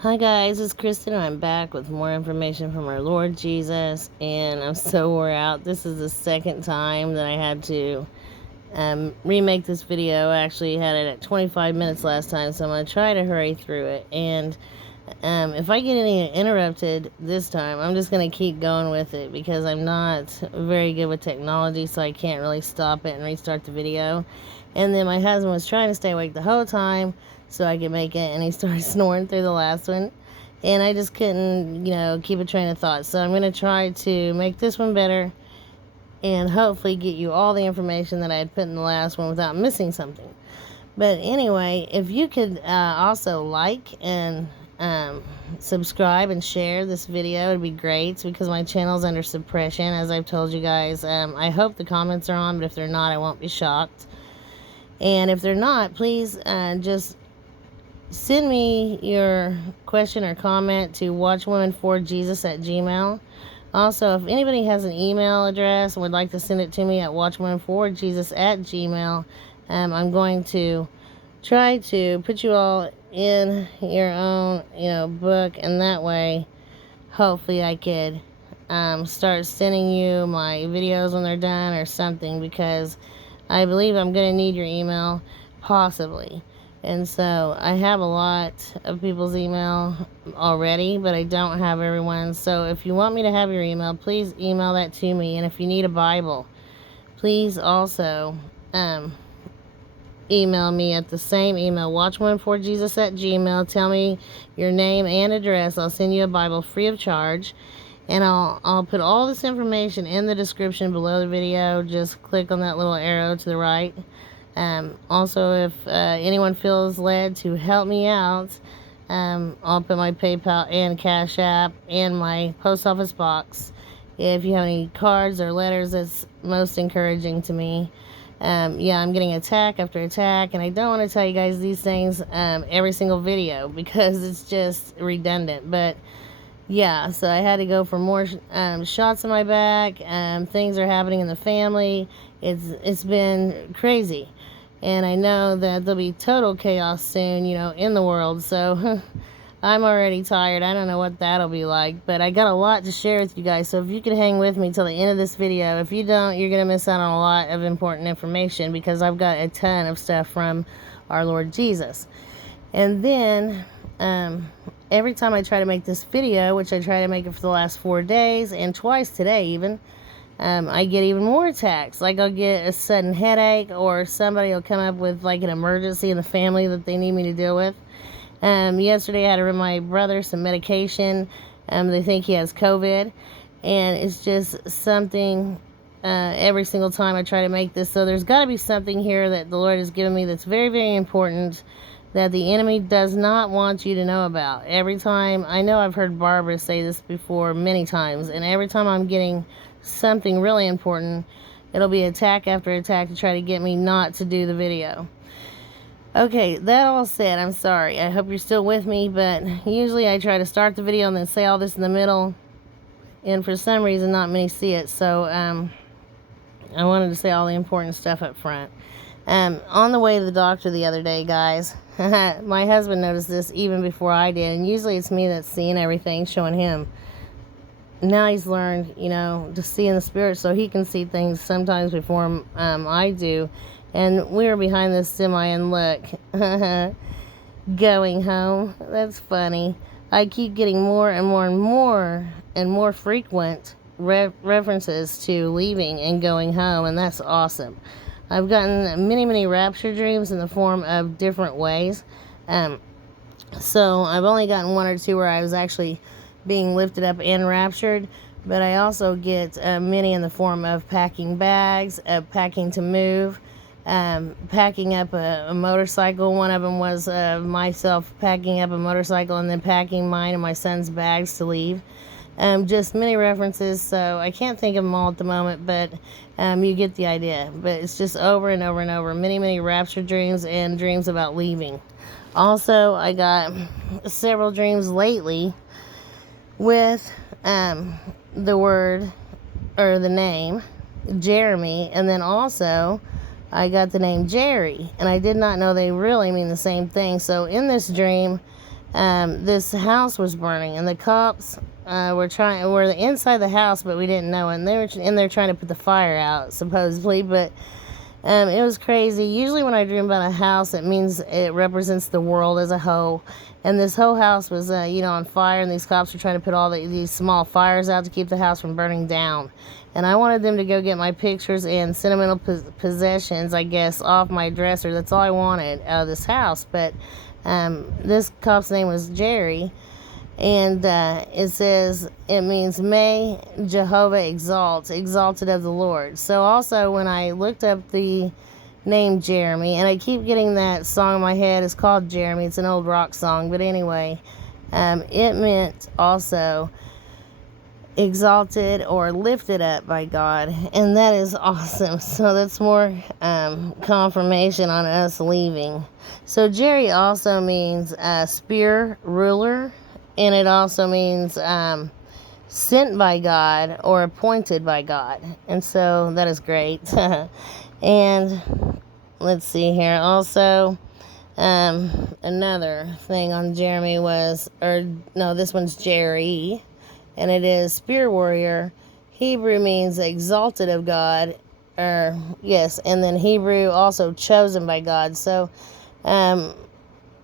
Hi guys, it's Kristen. I'm back with more information from our Lord Jesus, and I'm so wore out. This is the second time that I had to remake this video. I actually had it at 25 minutes last time, so I'm going to try to hurry through it. And if I get any interrupted this time, I'm just going to keep going with it because I'm not very good with technology, so I can't really stop it and restart the video. And then my husband was trying to stay awake the whole time so I could make it, and he started snoring through the last one. And I just couldn't, keep a train of thought. So I'm going to try to make this one better and hopefully get you all the information that I had put in the last one without missing something. But anyway, if you could also like and subscribe and share this video, it'd be great because my channel's under suppression, as I've told you guys. I hope the comments are on, but if they're not, I won't be shocked. And if they're not, please just send me your question or comment to watchwomanforjesus@gmail. Also, if anybody has an email address and would like to send it to me at watchwomanforjesus@gmail, I'm going to try to put you all in your own, book, and that way, hopefully, I could start sending you my videos when they're done or something, because I believe I'm going to need your email, possibly. And so I have a lot of people's email already, but I don't have everyone's. So if you want me to have your email, please email that to me. And if you need a Bible, please also email me at the same email, watchwomanforjesus@gmail. Tell me your name and address. I'll send you a Bible free of charge. And I'll put all this information in the description below the video. Just click on that little arrow to the right. Also, if anyone feels led to help me out, I'll put my PayPal and Cash App and my post office box. If you have any cards or letters, that's most encouraging to me. I'm getting attack after attack, and I don't want to tell you guys these things every single video because it's just redundant. But yeah, so I had to go for more shots in my back. Things are happening in the family. It's been crazy. And I know that there'll be total chaos soon, in the world. So I'm already tired. I don't know what that'll be like. But I got a lot to share with you guys. So if you could hang with me till the end of this video. If you don't, you're going to miss out on a lot of important information because I've got a ton of stuff from our Lord Jesus. And then every time I try to make this video, which I try to make it for the last 4 days and twice today even, I get even more attacks. Like I'll get a sudden headache, or somebody will come up with like an emergency in the family that they need me to deal with. Yesterday I had to run my brother some medication. They think he has COVID, and it's just something every single time I try to make this. So there's got to be something here that the Lord has given me that's very, very important, that the enemy does not want you to know about. Every time, I know I've heard Barbara say this before many times, and every time I'm getting something really important, it'll be attack after attack to try to get me not to do the video. Okay, that all said, I'm sorry. I hope you're still with me, but usually I try to start the video and then say all this in the middle, and for some reason not many see it, so I wanted to say all the important stuff up front. On the way to the doctor the other day, guys, my husband noticed this even before I did, and usually it's me that's seeing everything, showing him. Now he's learned, to see in the spirit so he can see things sometimes before I do. And we were behind this semi, and look, going home. That's funny. I keep getting more and more and more and more frequent references to leaving and going home, and that's awesome. I've gotten many, many rapture dreams in the form of different ways. So I've only gotten one or two where I was actually being lifted up and raptured, but I also get many in the form of packing bags, packing to move, packing up a motorcycle. One of them was myself packing up a motorcycle and then packing mine and my son's bags to leave. Just many references, so I can't think of them all at the moment, but you get the idea. But it's just over and over and over, many, many rapture dreams and dreams about leaving. Also, I got several dreams lately with the word, or the name, Jeremy, and then also I got the name Jerry, and I did not know they really mean the same thing. So in this dream, this house was burning, and the cops were inside the house, but we didn't know, and they were in there trying to put the fire out, supposedly, but it was crazy. Usually when I dream about a house, it means it represents the world as a whole, and this whole house was, on fire, and these cops were trying to put all these small fires out to keep the house from burning down, and I wanted them to go get my pictures and sentimental possessions, I guess, off my dresser. That's all I wanted out of this house, but this cop's name was Jerry, and it says it means may Jehovah exalted of the Lord. So also when I looked up the name Jeremy, and I keep getting that song in my head, it's called Jeremy, it's an old rock song, but anyway, it meant also exalted or lifted up by God, and that is awesome. So that's more confirmation on us leaving. So Jerry also means spear ruler, and it also means sent by God or appointed by God, and so that is great. And let's see here, also another thing on Jeremy was, this one's Jerry, and it is spear warrior. Hebrew means exalted of God, yes, and then Hebrew also chosen by God. So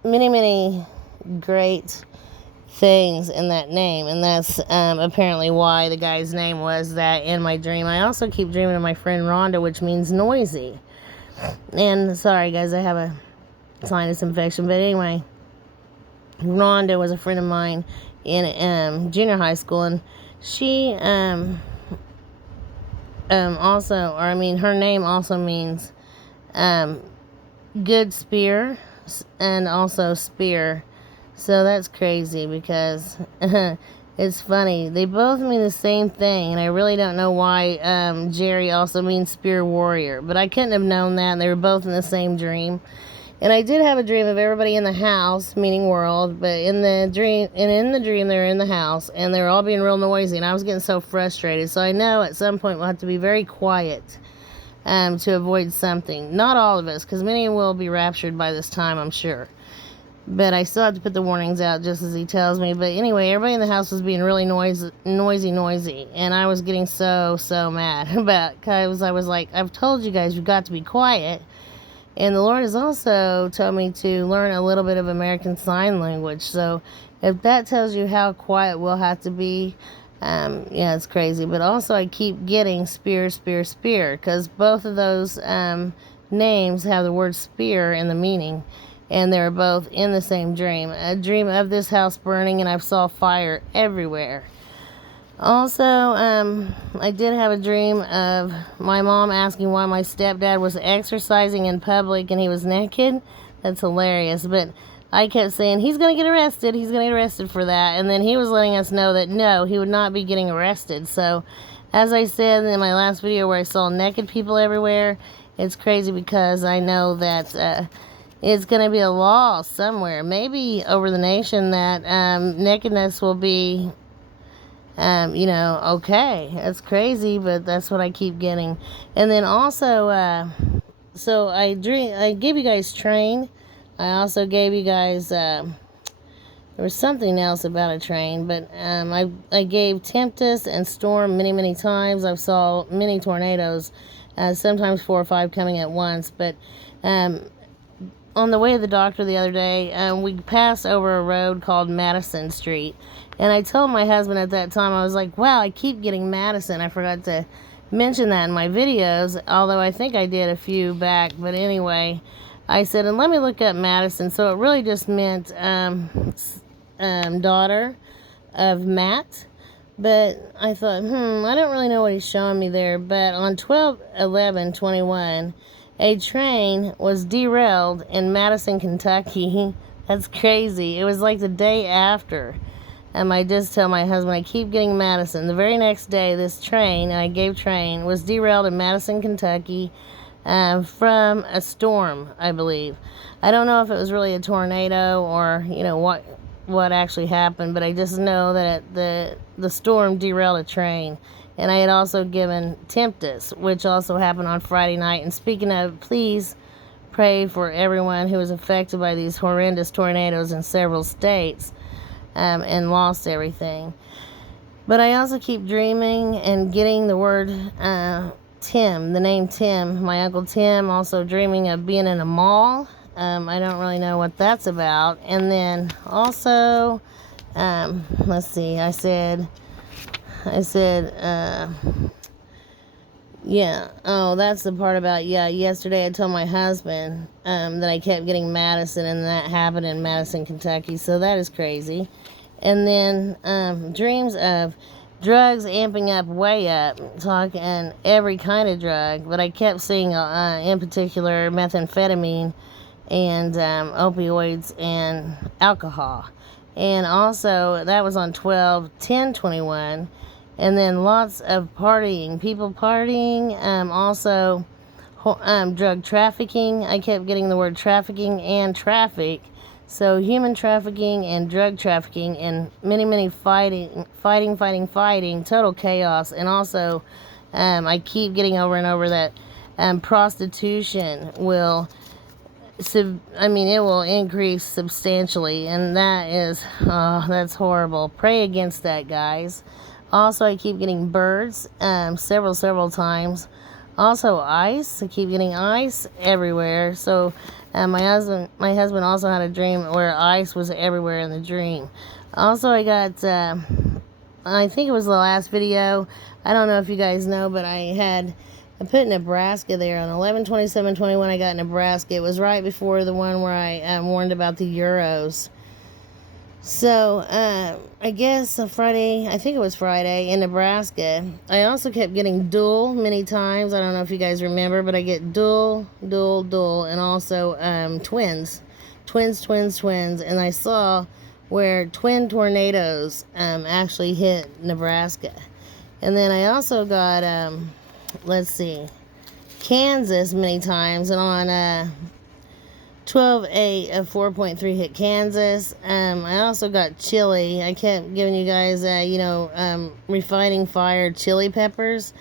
many great things in that name, and that's apparently why the guy's name was that in my dream. I also keep dreaming of my friend Rhonda, which means noisy. And sorry guys, I have a sinus infection, but anyway, Rhonda was a friend of mine in junior high school, and she her name also means good spear, and also spear. So that's crazy because it's funny. They both mean the same thing, and I really don't know why Jerry also means spear warrior. But I couldn't have known that, and they were both in the same dream. And I did have a dream of everybody in the house, meaning world, but in the dream they were in the house, and they were all being real noisy, and I was getting so frustrated. So I know at some point we'll have to be very quiet to avoid something. Not all of us, because many will be raptured by this time, I'm sure. But I still have to put the warnings out just as he tells me. But anyway, everybody in the house was being really noisy. And I was getting so mad about, because I was like, I've told you guys, you've got to be quiet. And the Lord has also told me to learn a little bit of American Sign Language. So if that tells you how quiet we'll have to be, it's crazy. But also I keep getting spear, because both of those names have the word spear in the meaning. And they were both in the same dream. A dream of this house burning, and I saw fire everywhere. Also, I did have a dream of my mom asking why my stepdad was exercising in public and he was naked. That's hilarious. But I kept saying, he's going to get arrested. He's going to get arrested for that. And then he was letting us know that, no, he would not be getting arrested. So, as I said in my last video where I saw naked people everywhere, it's crazy because I know that it's going to be a law somewhere, maybe over the nation, that nakedness will be okay. That's crazy, but that's what I keep getting. And then also, so I gave you guys train. I also gave you guys, there was something else about a train, but I gave Tempest and Storm many times. I saw many tornadoes, sometimes 4 or 5 coming at once, but on the way to the doctor the other day, we passed over a road called Madison Street. And I told my husband at that time, I was like, wow, I keep getting Madison. I forgot to mention that in my videos, although I think I did a few back. But anyway, I said, and let me look up Madison. So it really just meant daughter of Matt. But I thought, I don't really know what he's showing me there. But on 12/11/21, a train was derailed in Madison, Kentucky. That's crazy. It was like the day after. I just tell my husband, I keep getting Madison. The very next day, this train, and I gave train, was derailed in Madison, Kentucky from a storm, I believe. I don't know if it was really a tornado or, what actually happened, but I just know that the storm derailed a train. And I had also given Tempest, which also happened on Friday night. And speaking of, please pray for everyone who was affected by these horrendous tornadoes in several states and lost everything. But I also keep dreaming and getting the word Tim, the name Tim, my Uncle Tim, also dreaming of being in a mall. I don't really know what that's about. And then also, let's see, I said, yeah, oh, that's the part about, yeah, yesterday I told my husband that I kept getting Madison, and that happened in Madison, Kentucky, so that is crazy. And then dreams of drugs amping up, way up, talking every kind of drug, but I kept seeing, in particular, methamphetamine and opioids and alcohol. And also, that was on 12/10/21. And then lots of partying, people partying, also drug trafficking. I kept getting the word trafficking and traffic. So human trafficking and drug trafficking and many fighting, total chaos. And also I keep getting over and over that prostitution will, it will increase substantially. And that is, that's horrible. Pray against that, guys. Also, I keep getting birds several times. Also, ice. I keep getting ice everywhere. So, my husband also had a dream where ice was everywhere in the dream. Also, I got, I think it was the last video. I don't know if you guys know, but I put Nebraska there on 11/27/21. I got Nebraska. It was right before the one where I warned about the Euros. So, I guess Friday, I think it was Friday, in Nebraska. I also kept getting dual many times. I don't know if you guys remember, but I get dual, and also twins. And I saw where twin tornadoes actually hit Nebraska. And then I also got, let's see, Kansas many times, and on 12/8 of 4.3 hit Kansas. I also got chili. I kept giving you guys, refining fire chili peppers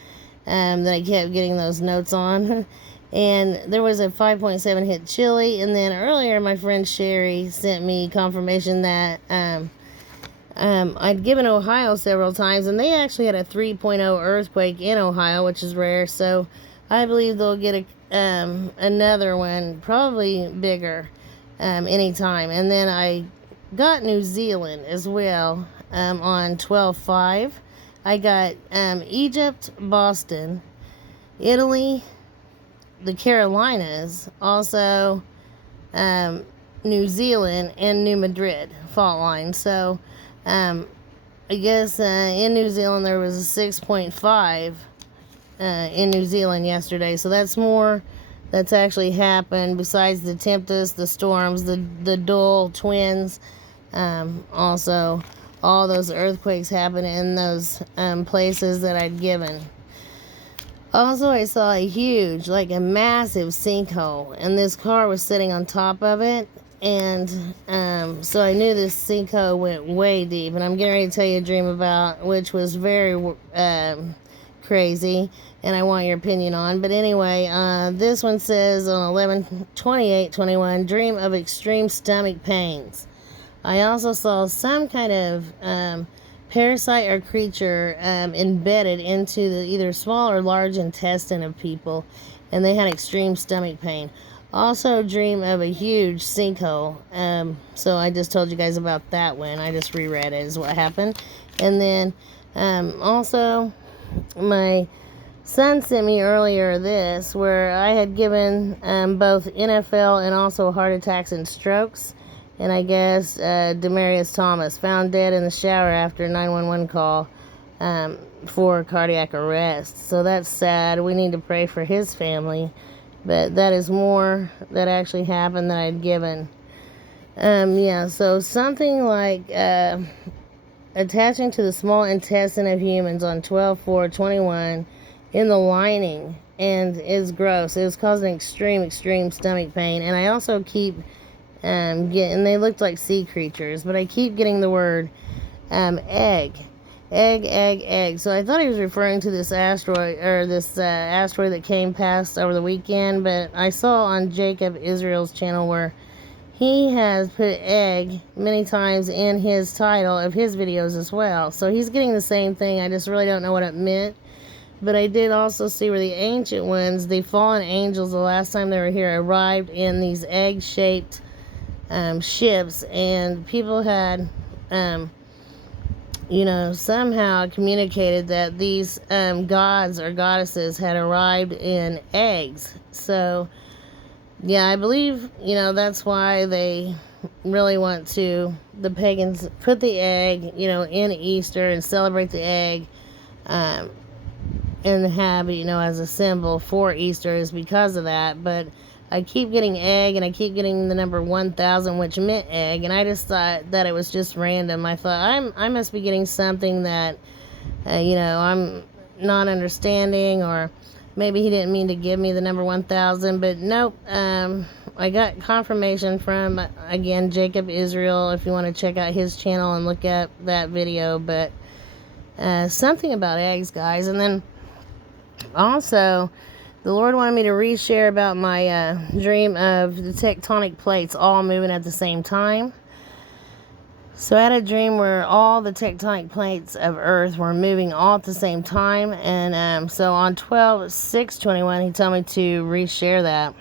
that I kept getting those notes on. And there was a 5.7 hit chili. And then earlier, my friend Sherry sent me confirmation that I'd given Ohio several times, and they actually had a 3.0 earthquake in Ohio, which is rare. So I believe they'll get another one, probably bigger, anytime. And then I got New Zealand as well on 12/5. I got Egypt, Boston, Italy, the Carolinas, also New Zealand, and New Madrid fault line. So I guess in New Zealand there was a 6.5 in New Zealand yesterday. So that's more that's actually happened besides the tempest, the storms, the dual twins. Also, all those earthquakes happened in those places that I'd given. Also, I saw a huge, like a massive sinkhole, and this car was sitting on top of it. And so I knew this sinkhole went way deep. And I'm getting ready to tell you a dream about, which was very crazy, and I want your opinion on. But anyway, this one says on 11/28/21, dream of extreme stomach pains. I also saw some kind of parasite or creature embedded into the either small or large intestine of people, and they had extreme stomach pain. Also dream of a huge sinkhole. So I just told you guys about that one. I just reread it is what happened. And then also my son sent me earlier this, where I had given both NFL and also heart attacks and strokes. And I guess Demarius Thomas found dead in the shower after a 911 call for cardiac arrest. So that's sad. We need to pray for his family. But that is more that actually happened that I'd given. So something like attaching to the small intestine of humans on 12/4/21 in the lining, and it's gross. It was causing extreme stomach pain. And I also keep and they looked like sea creatures, but I keep getting the word egg. Egg, egg, egg. So I thought he was referring to this asteroid, or this asteroid that came past over the weekend, but I saw on Jacob Israel's channel where he has put egg many times in his title of his videos as well. So he's getting the same thing. I just really don't know what it meant. But I did also see where the ancient ones, the fallen angels, the last time they were here, arrived in these egg-shaped ships, and people had somehow communicated that these gods or goddesses had arrived in eggs. So, yeah, I believe, that's why they really want to, the pagans, put the egg, in Easter and celebrate the egg, and have it, as a symbol for Easter, is because of that. But I keep getting egg, and I keep getting the number 1000, which meant egg, and I just thought that it was just random. I thought I must be getting something that, I'm not understanding, or maybe he didn't mean to give me the number 1000, but nope. I got confirmation from, again, Jacob Israel, if you want to check out his channel and look at that video, but something about eggs, guys. And then also, the Lord wanted me to reshare about my dream of the tectonic plates all moving at the same time. So I had a dream where all the tectonic plates of Earth were moving all at the same time. And so on 12/6/21, he told me to reshare that.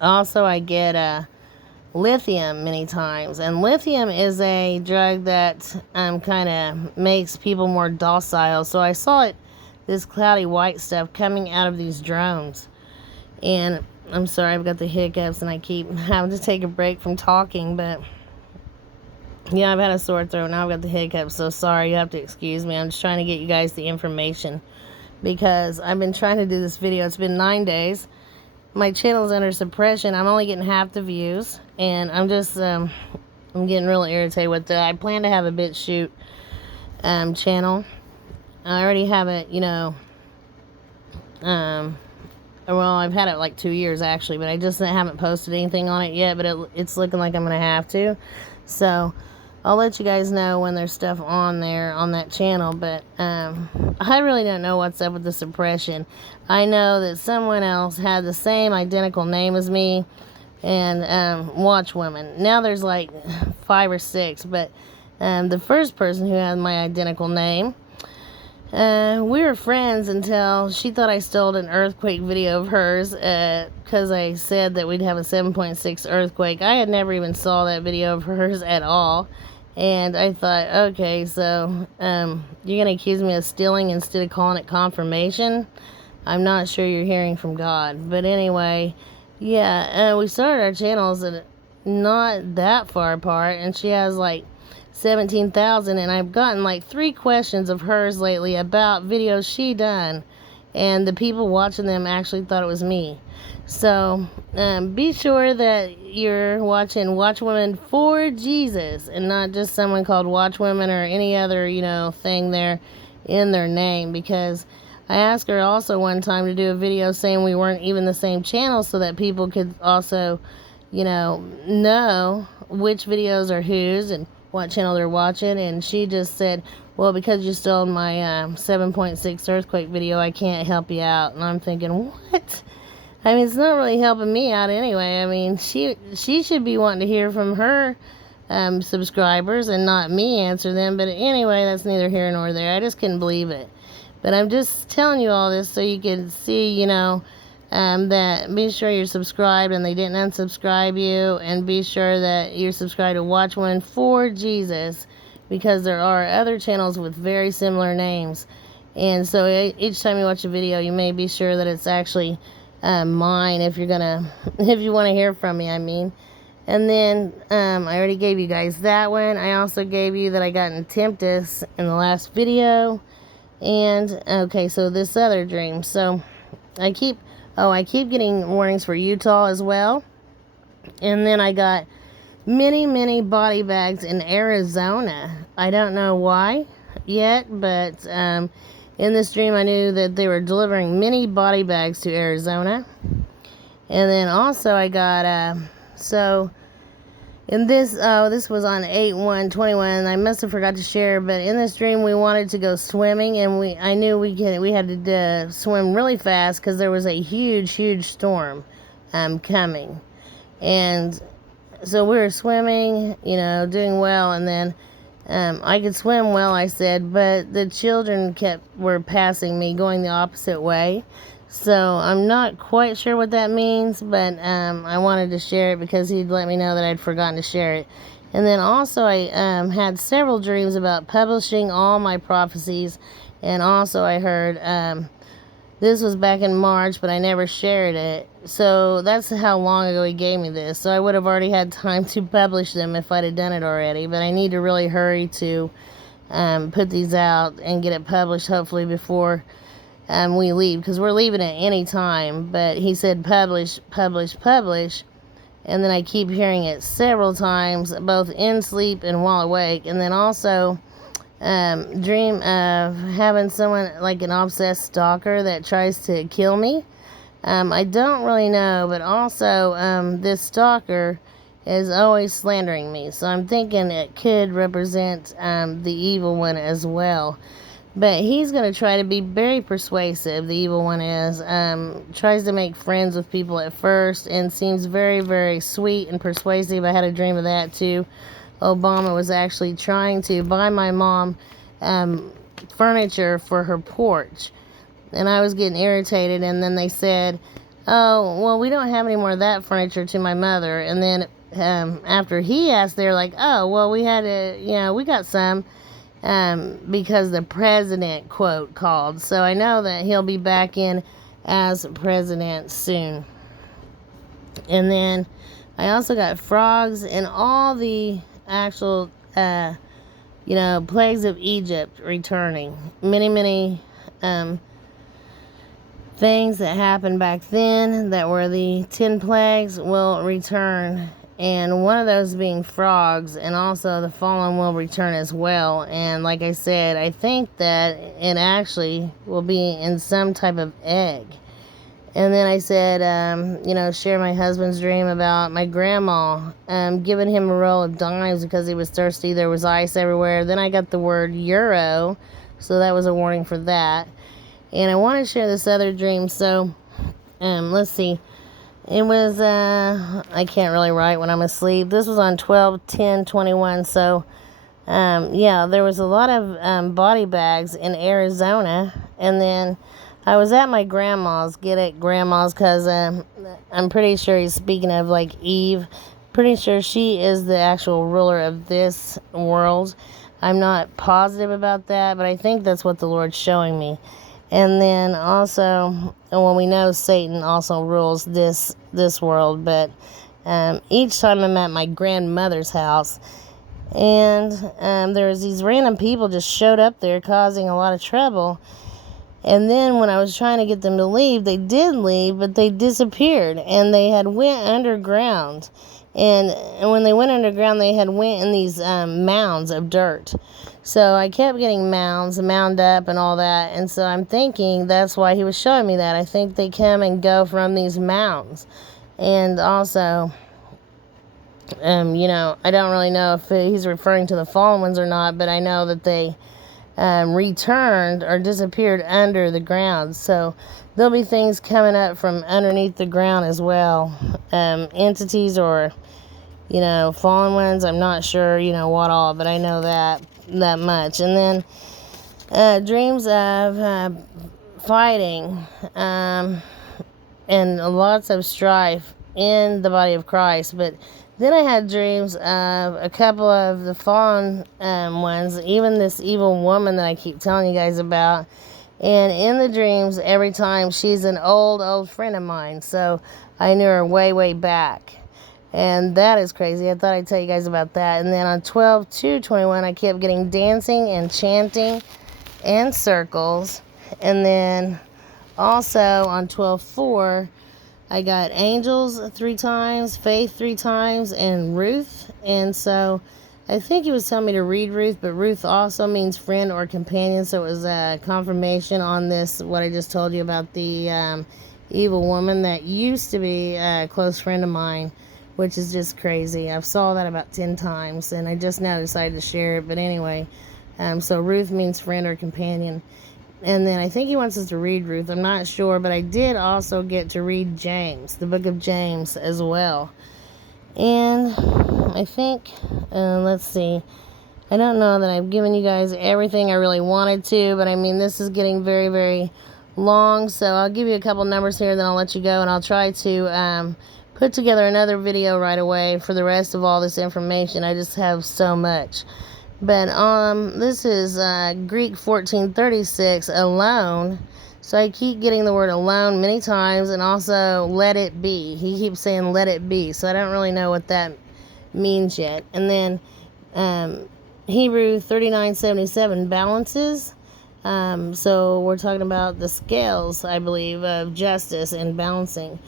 Also, I get lithium many times. And lithium is a drug that kind of makes people more docile. So I saw it, this cloudy white stuff coming out of these drones. And I'm sorry, I've got the hiccups and I keep having to take a break from talking, but yeah, I've had a sore throat, now I've got the hiccups, so sorry, you have to excuse me. I'm just trying to get you guys the information because I've been trying to do this video. It's been 9 days. My channel's under suppression. I'm only getting half the views, and I'm just I'm getting really irritated with that. I plan to have a BitChute channel. I already have it, well, I've had it like 2 years actually, but I just haven't posted anything on it yet, but it's looking like I'm going to have to. So I'll let you guys know when there's stuff on there on that channel, but I really don't know what's up with the suppression. I know that someone else had the same identical name as me, and Watchwoman. Now there's like 5 or 6, but the first person who had my identical name, we were friends until she thought I stole an earthquake video of hers because I said that we'd have a 7.6 earthquake. I had never even saw that video of hers at all. And I thought, okay, so you're going to accuse me of stealing instead of calling it confirmation? I'm not sure you're hearing from God. But anyway, yeah, we started our channels at not that far apart, and she has like 17,000, and I've gotten like 3 questions of hers lately about videos she done, and the people watching them actually thought it was me. So be sure that you're watching Watchwoman for Jesus and not just someone called Watchwoman or any other thing there in their name, because I asked her also one time to do a video saying we weren't even the same channel so that people could also know which videos are whose and what channel they're watching. And she just said, well, because you stole my 7.6 earthquake video, I can't help you out. And I'm thinking, what? I mean, it's not really helping me out anyway. I mean, she should be wanting to hear from her subscribers and not me answer them. But anyway, that's neither here nor there. I just couldn't believe it. But I'm just telling you all this so you can see, that be sure you're subscribed and they didn't unsubscribe you, and be sure that you're subscribed to Watchwoman for Jesus, because there are other channels with very similar names. And so each time you watch a video, you may be sure that it's actually mine if you want to hear from me, I mean. And then I already gave you guys that one. I also gave you that I got in Tempest in the last video. And okay, so this other dream. So I keep getting warnings for Utah as well. And then I got many body bags in Arizona. I don't know why yet, but in this dream I knew that they were delivering many body bags to Arizona. And then also I got so And this was on 8/1/21, and I must have forgot to share, but in this dream we wanted to go swimming, and I knew we had to swim really fast because there was a huge storm coming. And so we were swimming, doing well, and then I could swim well, I said, but the children were passing me, going the opposite way. So I'm not quite sure what that means, but I wanted to share it because he'd let me know that I'd forgotten to share it. And then also I had several dreams about publishing all my prophecies, and also I heard this was back in March, but I never shared it. So that's how long ago he gave me this. So I would have already had time to publish them if I'd have done it already. But I need to really hurry to put these out and get it published, hopefully before we leave, because we're leaving at any time. But he said publish, and then I keep hearing it several times, both in sleep and while awake. And then also dream of having someone like an obsessed stalker that tries to kill me. I don't really know, but also this stalker is always slandering me, so I'm thinking it could represent the evil one as well. But he's going to try to be very persuasive, the evil one is. Tries to make friends with people at first and seems very, very sweet and persuasive. I had a dream of that too. Obama was actually trying to buy my mom furniture for her porch. And I was getting irritated, and then they said, oh, well, we don't have any more of that furniture to my mother. And then after he asked, they're like, oh, well, we got some. Because the president, quote, called. So I know that he'll be back in as president soon. And then I also got frogs and all the actual, plagues of Egypt returning. Many things that happened back then that were the 10 plagues will return. And one of those being frogs, and also the fallen will return as well. And like I said, I think that it actually will be in some type of egg. And then I said, share my husband's dream about my grandma giving him a roll of dimes because he was thirsty. There was ice everywhere. Then I got the word euro, so that was a warning for that. And I want to share this other dream, so let's see. It was, I can't really write when I'm asleep. This was on 12/10/21. So, there was a lot of body bags in Arizona. And then I was at my grandma's. Get it, grandma's, because I'm pretty sure he's speaking of like Eve. Pretty sure she is the actual ruler of this world. I'm not positive about that, but I think that's what the Lord's showing me. And then also, we know Satan also rules this world, but each time I'm at my grandmother's house, and there was these random people just showed up there causing a lot of trouble. And then when I was trying to get them to leave, they did leave, but they disappeared, and they had went underground. And when they went underground, they had went in these mounds of dirt. So I kept getting mound up and all that. And so I'm thinking that's why he was showing me that. I think they come and go from these mounds. And also, I don't really know if he's referring to the fallen ones or not, but I know that they returned or disappeared under the ground. So there'll be things coming up from underneath the ground as well. Entities or, fallen ones. I'm not sure, what all, but I know that much. And then dreams of fighting and lots of strife in the body of Christ. But then I had dreams of a couple of the fallen ones, even this evil woman that I keep telling you guys about. And in the dreams, every time, she's an old friend of mine. So I knew her way back. And that is crazy. I thought I'd tell you guys about that. And then on 12/2/21, I kept getting dancing and chanting and circles. And then also on 12/4, I got angels 3 times, faith 3 times, and Ruth. And so I think he was telling me to read Ruth, but Ruth also means friend or companion. So it was a confirmation on this, what I just told you about the evil woman that used to be a close friend of mine. which is just crazy. I've saw that about 10 times, and I just now decided to share it. But anyway, so Ruth means friend or companion. And then I think he wants us to read Ruth. I'm not sure, but I did also get to read James, the book of James as well. And I think, let's see, I don't know that I've given you guys everything I really wanted to, but I mean, this is getting very, very long, so I'll give you a couple numbers here, then I'll let you go, and I'll try to put together another video right away for the rest of all this information. I just have so much. But this is Greek 1436, alone. So I keep getting the word alone many times, and also let it be. He keeps saying let it be, so I don't really know what that means yet. And then Hebrew 3977, balances. So we're talking about the scales, I believe, of justice and balancing.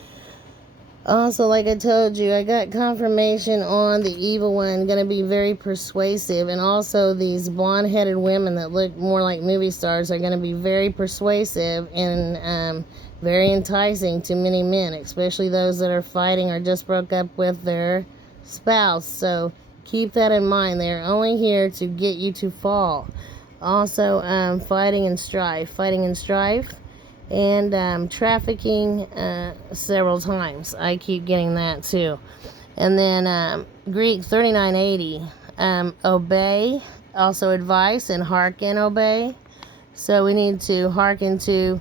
Also, like I told you, I got confirmation on the evil one going to be very persuasive, and also these blonde-headed women that look more like movie stars are going to be very persuasive and very enticing to many men, especially those that are fighting or just broke up with their spouse. So keep that in mind. They're only here to get you to fall. Also, fighting and strife, and trafficking several times. I keep getting that too. And then Greek 3980, obey, also advice, and hearken, obey. So we need to hearken to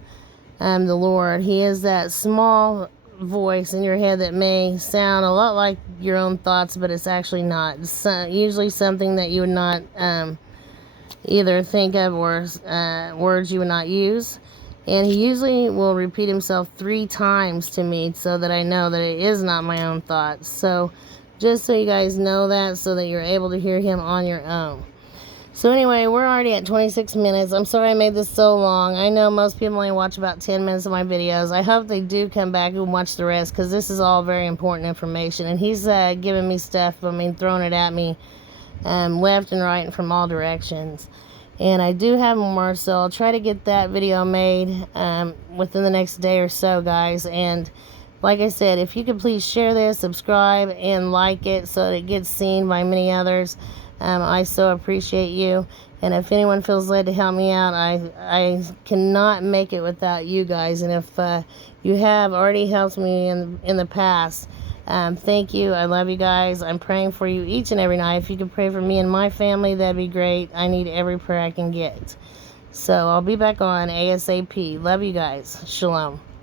the Lord. He is that small voice in your head that may sound a lot like your own thoughts, but it's actually not. It's usually something that you would not either think of, or words you would not use. And he usually will repeat himself 3 times to me so that I know that it is not my own thoughts. So just so you guys know that, so that you're able to hear him on your own. So anyway, we're already at 26 minutes. I'm sorry I made this so long. I know most people only watch about 10 minutes of my videos. I hope they do come back and watch the rest, because this is all very important information. And he's giving me stuff, throwing it at me left and right and from all directions. And I do have more, so I'll try to get that video made within the next day or so, guys. And like I said, if you could please share this, subscribe, and like it so that it gets seen by many others, I so appreciate you. And if anyone feels led to help me out, I cannot make it without you guys. And if you have already helped me in the past, thank you. I love you guys. I'm praying for you each and every night. If you could pray for me and my family, that'd be great. I need every prayer I can get. So I'll be back on ASAP. Love you guys. Shalom.